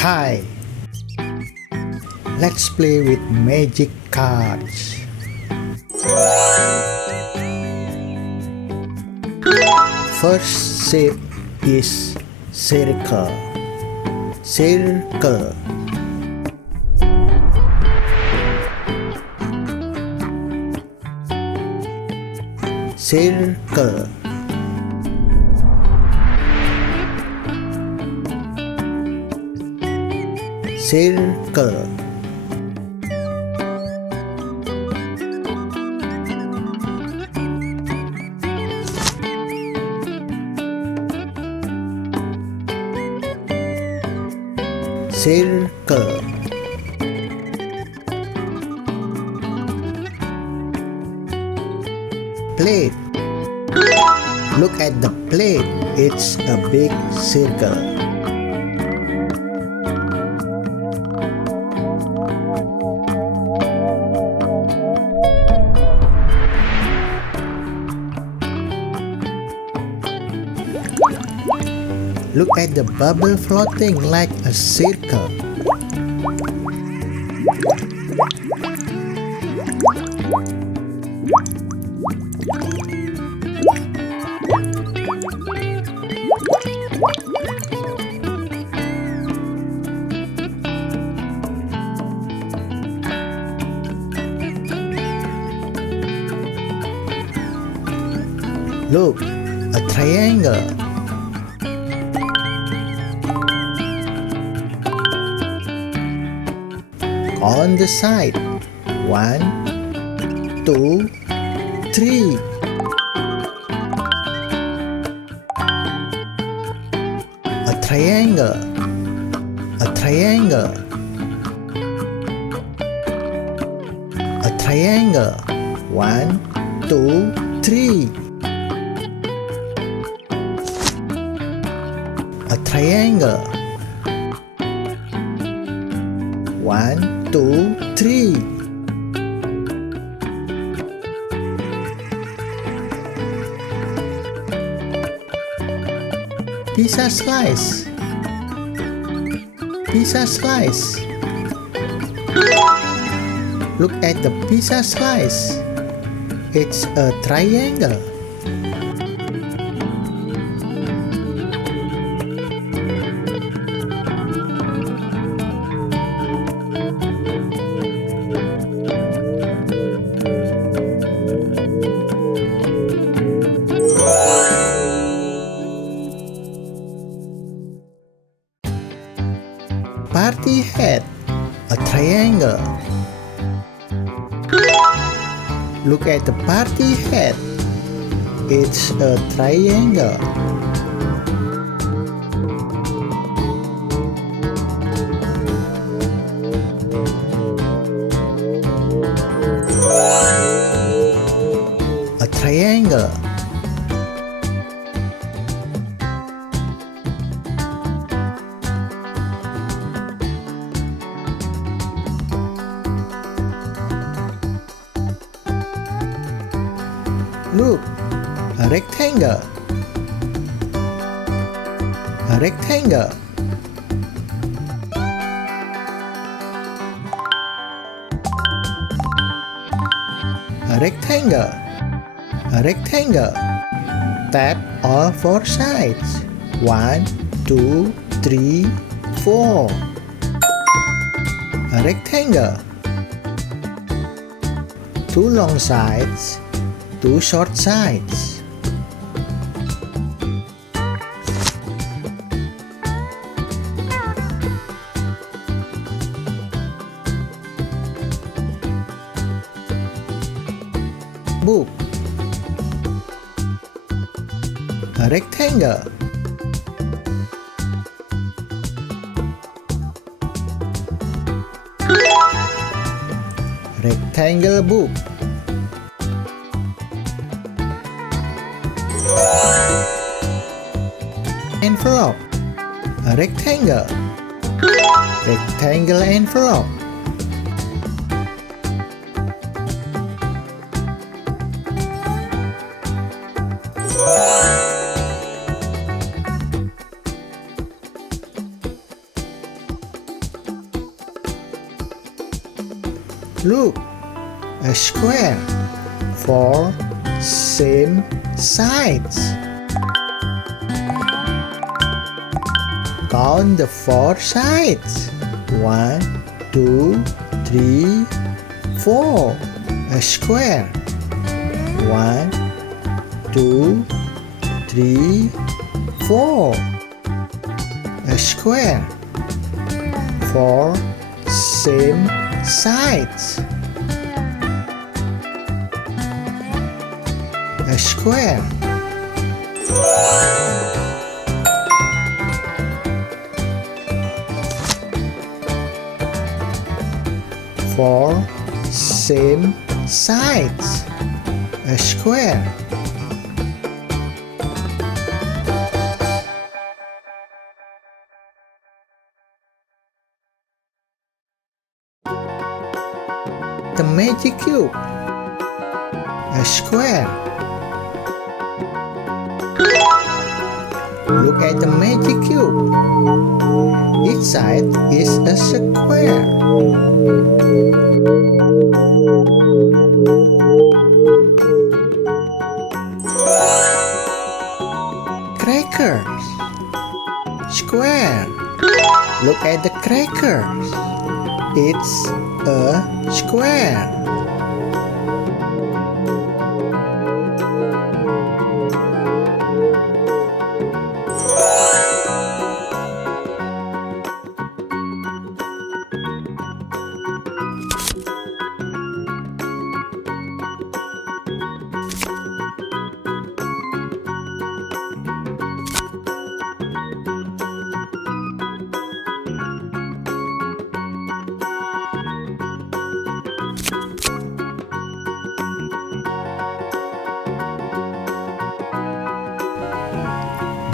Hi, let's play with magic cards. First shape is circle. Circle. Circle. Circle. Circle. Plate. Look at the plate. It's a big circle. Look at the bubble floating like a circle. Look, a triangle. On the side. 1, 2, 3. A triangle. A triangle. A triangle. 1, 2, 3. A triangle. 1, 2, 3. Pizza slice. Pizza slice. Look at the pizza slice. It's a triangle. Party hat, a triangle. Look at the party hat. It's a triangle. A triangle. Look, a rectangle. A rectangle. A rectangle. A rectangle. Tap all 4 sides. 1, 2, 3, 4. A rectangle. 2 long sides. 2 short sides. Book. A rectangle. Rectangle book. Envelope. A rectangle. Rectangle envelope. Look, a square. 4 same sides. Count the 4 sides. 1, 2, 3, 4. A square. 1, 2, 3, 4. A square. 4 same sides. A square. Four same sides. A square. The magic cube. A square. Look at the magic cube. Each side is a square. Crackers. Square. Look at the crackers. It's a square.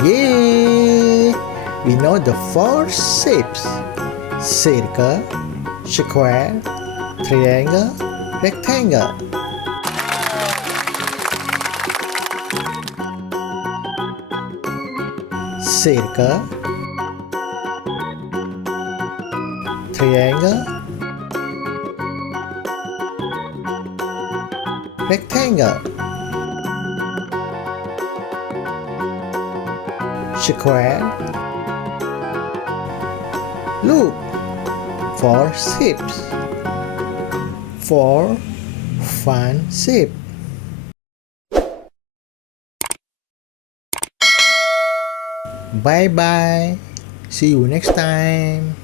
Yay! We know the 4 shapes: circle, square, triangle, rectangle. Circle, triangle, rectangle, square. Look, 4 shapes. 4 fun shapes. Bye bye. See you next time.